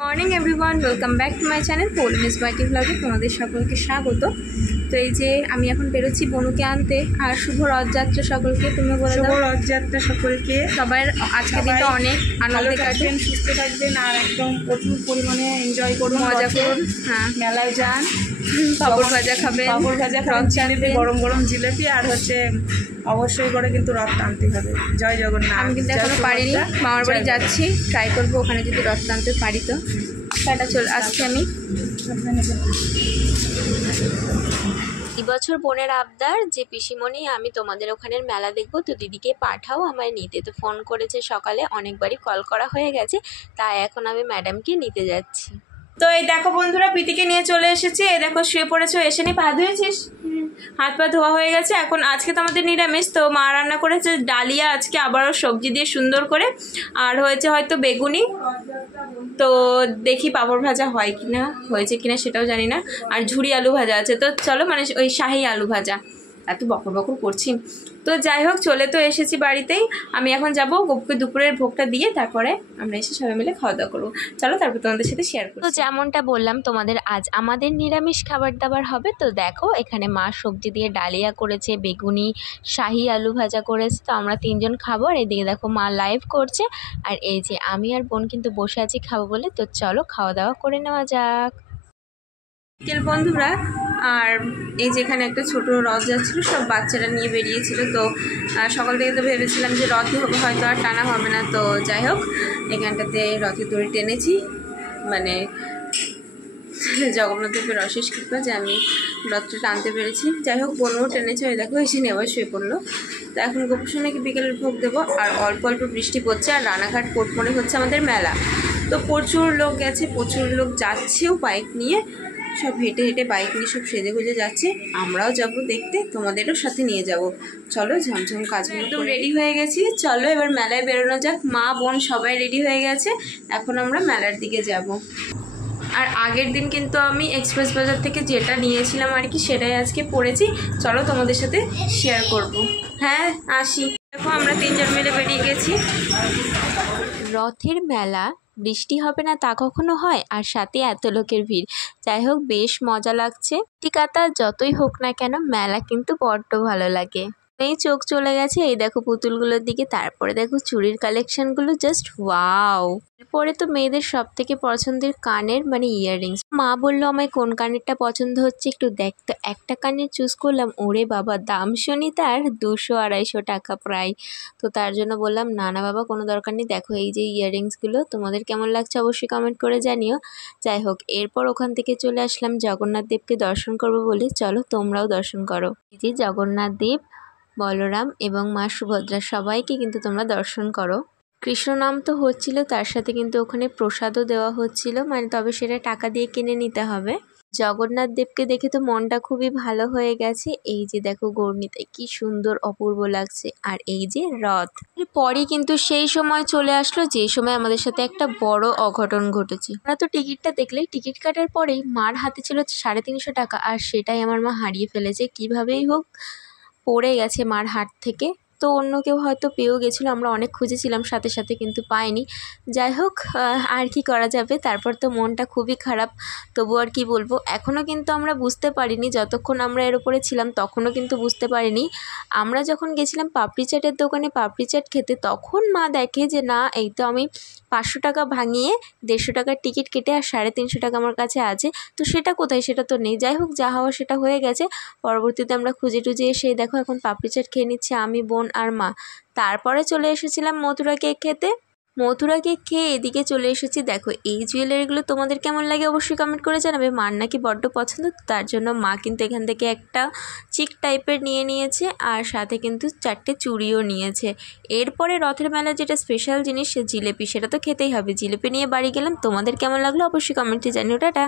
Morning everyone, welcome back to my channel Poulami's বাইটি ব্লগে তোমাদের সকলকে স্বাগত। তো এই যে আমি এখন বেরোচ্ছি বনুকে আনতে। আর শুভ রথযাত্রা সকলকে। তুমি বলে দাও। শুভ রথযাত্রা সকলকে। সবার আজকে দিনটা অনেক আনন্দে কাটবেন, সুস্থ থাকবেন আর একদম প্রচুর পরিমাণে এনজয় করুন, মজা করুন। হ্যাঁ, মেলায় যান, পাপড় ভাজা খাবেন, পাপড় ভাজা খাবেন, জিলেপি, গরম গরম জিলেপি, আর অবশ্যই করে কিন্তু রথ টানতে হবে। জয় জগন্নাথ। আমি কিন্তু এখনো পারিনি, মামার বাড়ি যাচ্ছি, ট্রাই করবো ওখানে যদি রথ টানতে পারি। তো টাটা, চলে আসছি আমি। এবছর বোনের আবদার যে পিসিমণি আমি তোমাদের ওখানের মেলা দেখবো, তো দিদিকে পাঠাও আমায় নিতে। তো ফোন করেছে সকালে, অনেকবারই কল করা হয়ে গেছে, তাই এখন আমি ম্যাডামকে নিতে যাচ্ছি। তো এই দেখো বন্ধুরা, প্রীতিকে নিয়ে চলে এসেছি। এই দেখো শুয়ে পড়েছো, এসে নি। পা ধুয়েছিস? হাত পা ধোয়া হয়ে গেছে। এখন আজকে তো আমাদের নিরামিষ, তো মা রান্না করেছে ডালিয়া আজকে আবারও সবজি দিয়ে সুন্দর করে, আর হয়েছে হয়তো বেগুনি। তো দেখি পাঁপড় ভাজা হয় কিনা, হয়েছে কিনা সেটাও জানি না। আর ঝুরি আলু ভাজা আছে। তো চলো, মানে ওই শাহি আলু ভাজা। এত বকর বকর করছি। তো যাই হোক, চলে তো এসেছি বাড়িতেই। আমি এখন যাবো গপুকে দুপুরের ভোগটা দিয়ে, তারপরে আমরা এসে সবাই মিলে খাওয়া দাওয়া করবো। চলো, তারপর তোমাদের সাথে শেয়ার করবো। তো যেমনটা বললাম তোমাদের, আজ আমাদের নিরামিষ খাবার দাবার হবে। তো দেখো এখানে মা সবজি দিয়ে ডালিয়া করেছে, বেগুনি, শাহি আলু ভাজা করেছে। তো আমরা তিনজন খাবো। আর এদিকে দেখো মা লাইভ করছে, আর এই যে আমি আর বোন কিন্তু বসে আছি খাবো বলে। তো চলো খাওয়া দাওয়া করে নেওয়া যাক। বিকেল বন্ধুরা, আর এই যে এখানে একটা ছোট রথ যাচ্ছিলো, সব বাচ্চারা নিয়ে বেরিয়েছিল। তো সকাল থেকে তো ভেবেছিলাম যে রথই হবে, হয়তো আর টানা হবে না। তো যাই হোক, এখানটাতে রথের দড়ি টেনেছি, মানে জগন্নাথদেবের অশেষ কৃপা যে আমি রথটা টানতে পেরেছি। যাই হোক, বোনও টেনেছে। ওই দেখো এসে নেওয়া শুয়ে পড়লো। তো এখন গোপুসোনাকে বিকেলের ভোগ দেবো। আর অল্প অল্প বৃষ্টি পড়ছে, আর রানাঘাট কোর্টমোড়ে হচ্ছে আমাদের মেলা। তো প্রচুর লোক গেছে, প্রচুর লোক যাচ্ছেও বাইক নিয়ে, সব হেঁটে হেঁটে বাইক নিয়ে সব সেজে গুজে যাচ্ছে। আমরাও যাব দেখতে, তোমাদেরও সাথে নিয়ে যাব। চলো, ঝমঝম কাজগুলো তো রেডি হয়ে গেছি। চলো এবার মেলায় বেরোনো যাক। মা বোন সবাই রেডি হয়ে গেছে, এখন আমরা মেলার দিকে যাব। আর আগের দিন কিন্তু আমি এক্সপ্রেস বাজার থেকে যেটা নিয়েছিলাম আর কি, সেটাই আজকে পরেছি। চলো তোমাদের সাথে শেয়ার করব। হ্যাঁ, আসি। দেখো আমরা তিনজন মিলে বেরিয়ে গেছি। রথের মেলা, বৃষ্টি হবে না তা কখনো হয়, আর সাথে এত লোকের ভিড়। যাই হোক, বেশ মজা লাগছে। টিকাতা যতই হোক না কেন, মেলা কিন্তু বড্ড ভালো লাগে। এই চোখ চলে গেছে এই দেখো পুতুলগুলোর দিকে। তারপরে দেখো চুড়ির কালেকশনগুলো, জাস্ট ওয়াও। এরপরে তো মেয়েদের সব থেকে পছন্দের কানের, মানে ইয়াররিংস। মা বললো আমায় কোন কানেরটা পছন্দ হচ্ছে একটু দেখ। তো একটা কানের চুজ করলাম। ওরে বাবা, দাম শুনি তার 200-250 টাকা প্রায়। তো তার জন্য বললাম না না বাবা, কোনো দরকার নেই। দেখো এই যে ইয়াররিংসগুলো, তোমাদের কেমন লাগছে অবশ্যই কমেন্ট করে জানিও। যাই হোক, এরপর ওখান থেকে চলে আসলাম জগন্নাথ দেবকে দর্শন করবো বলে। চলো তোমরাও দর্শন করো। এই যে জগন্নাথ দেব, বলরাম এবং মা সুভদ্রা, সবাইকে কিন্তু তোমরা দর্শন করো। কৃষ্ণ নাম তো হচ্ছিল, তার সাথে কিন্তু ওখানে প্রসাদও দেওয়া হচ্ছিল, মানে তবে সেটা টাকা দিয়ে কিনে নিতে হবে। জগন্নাথ দেবকে দেখে তো মনটা খুবই ভালো হয়ে গেছে। এই যে দেখো গৌরনীতায় কি সুন্দর অপূর্ব লাগছে। আর এই যে রথ, পরই কিন্তু সেই সময় চলে আসলো যে সময় আমাদের সাথে একটা বড় অঘটন ঘটেছে। আমরা তো টিকিটটা দেখলেই, টিকিট কাটার পরেই মার হাতে ছিল 350 টাকা, আর সেটাই আমার মা হারিয়ে ফেলেছে। কিভাবেই হোক পড়ে গেছে মার হাত থেকে। তো অন্য কেউ হয়তো পেয়েও গেছিলো, আমরা অনেক খুঁজেছিলাম সাথে সাথে, কিন্তু পাইনি। যাই হোক, আর কি করা যাবে। তারপর তো মনটা খুবই খারাপ, তবু আর কি বলবো। এখনও কিন্তু আমরা বুঝতে পারিনি, যতক্ষণ আমরা এর ওপরে ছিলাম তখনও কিন্তু বুঝতে পারিনি। আমরা যখন গেছিলাম পাপড়ি চাটের দোকানে পাপড়ি চাট খেতে, তখন মা দেখে যে না, এই তো আমি 500 টাকা ভাঙিয়ে 150 টাকার টিকিট কেটে আর 350 টাকা আমার কাছে আছে, তো সেটা কোথায়, সেটা তো নেই। যাই হোক, যা হওয়া সেটা হয়ে গেছে। পরবর্তীতে আমরা খুঁজে টুজে এসে দেখো এখন পাপড়ি চাট খেয়ে নিচ্ছি আমি, বোন আর মা। তারপরে চলে এসেছিলাম মথুরা কেক খেতে। মথুরা কেক খেয়ে এদিকে চলে এসেছি। দেখো এই জুয়েলারিগুলো তোমাদের কেমন লাগে অবশ্যই কমেন্ট করে জানাবে। মার নাকি বড্ড পছন্দ, তার জন্য মা কিন্তু এখান থেকে একটা চিক টাইপের নিয়ে নিয়েছে, আর সাথে কিন্তু 4টে চুড়িও নিয়েছে। এরপরে রথের মেলা যেটা স্পেশাল জিনিস, জিলেপি, সেটা তো খেতেই হবে। জিলেপি নিয়ে বাড়ি গেলাম। তোমাদের কেমন লাগলো অবশ্যই কমেন্টে জানিও। টাটা।